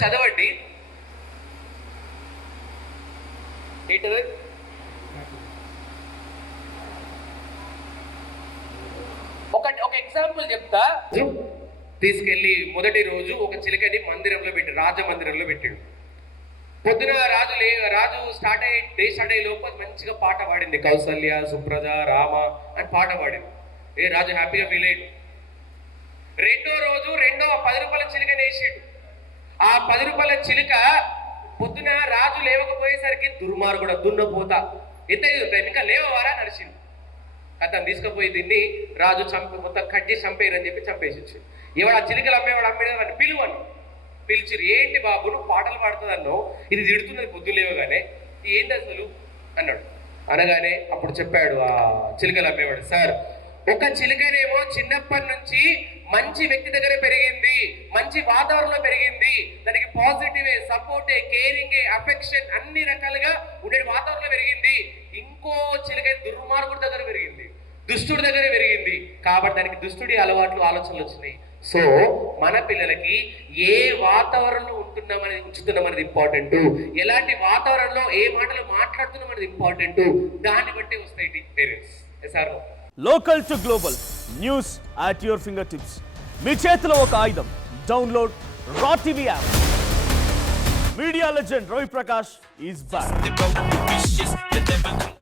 చదవండి. ఒక ఎగ్జాంపుల్ చెప్తా. తీసుకెళ్లి మొదటి రోజు ఒక చిలుకని మందిరంలో పెట్టి, రాజమందిరంలో పెట్టాడు. పొద్దున రాజు స్టార్ట్ అయ్యే లోపు మంచిగా పాట పాడింది. కౌసల్య, సుప్రజ, రామ అని పాట పాడింది. రాజు హ్యాపీగా ఫీల్ అయ్యాడు. రెండో రోజు 10 రూపాయల చిలుకని వేసాడు. ఆ 10 రూపాయల చిలుక పొద్దున రాజు లేవకపోయేసరికి దుర్మార్గుడు దున్నపోతా ఎంత ఇంకా లేవవారా నడిచింది. అతను తీసుకుపోయి దీన్ని రాజు మొత్తం కట్ చేసి చంపేయరని చెప్పి చంపేసి వచ్చి, ఎవడు ఆ చిలుకలు అమ్మేవాడు అమ్మేది వాడిని పిలువని పిలిచిరు. ఏంటి బాబు నువ్వు పాటలు పాడుతుందన్నో, ఇది తిడుతున్నది పొద్దు లేవగానే, ఏంటి అసలు అన్నాడు. అనగానే అప్పుడు చెప్పాడు ఆ చిలుకలు అమ్మేవాడు, సార్ ఒక చిలుకనేమో చిన్నప్పటి నుంచి మంచి వ్యక్తి దగ్గర పెరిగింది, మంచి వాతావరణంలో పెరిగింది, దానికి పాజిటివ్ సపోర్టే, కేరింగ్, అఫెక్షన్ అన్ని రకాలుగా ఉండే వాతావరణంలో పెరిగింది. ఇంకో చిలుక దుర్మార్గుడి దగ్గర పెరిగింది, దుష్టుడి దగ్గర పెరిగింది. కాబట్టి దానికి దుష్టుడి అలవాట్లు, ఆలోచనలు వచ్చినాయి. సో మన పిల్లలకి ఏ వాతావరణంలో ఉంచుతున్నామనేది ఇంపార్టెంట్, ఎలాంటి వాతావరణంలో ఏ మాటలు మాట్లాడుతున్నాం అనేది ఇంపార్టెంట్. దాన్ని బట్టే వస్తాయి parents. Sir local to global news at your fingertips. మీ చేతిలో ఒక ఆయుధం. Download Raw TV app. Media legend Ravi Prakash is back.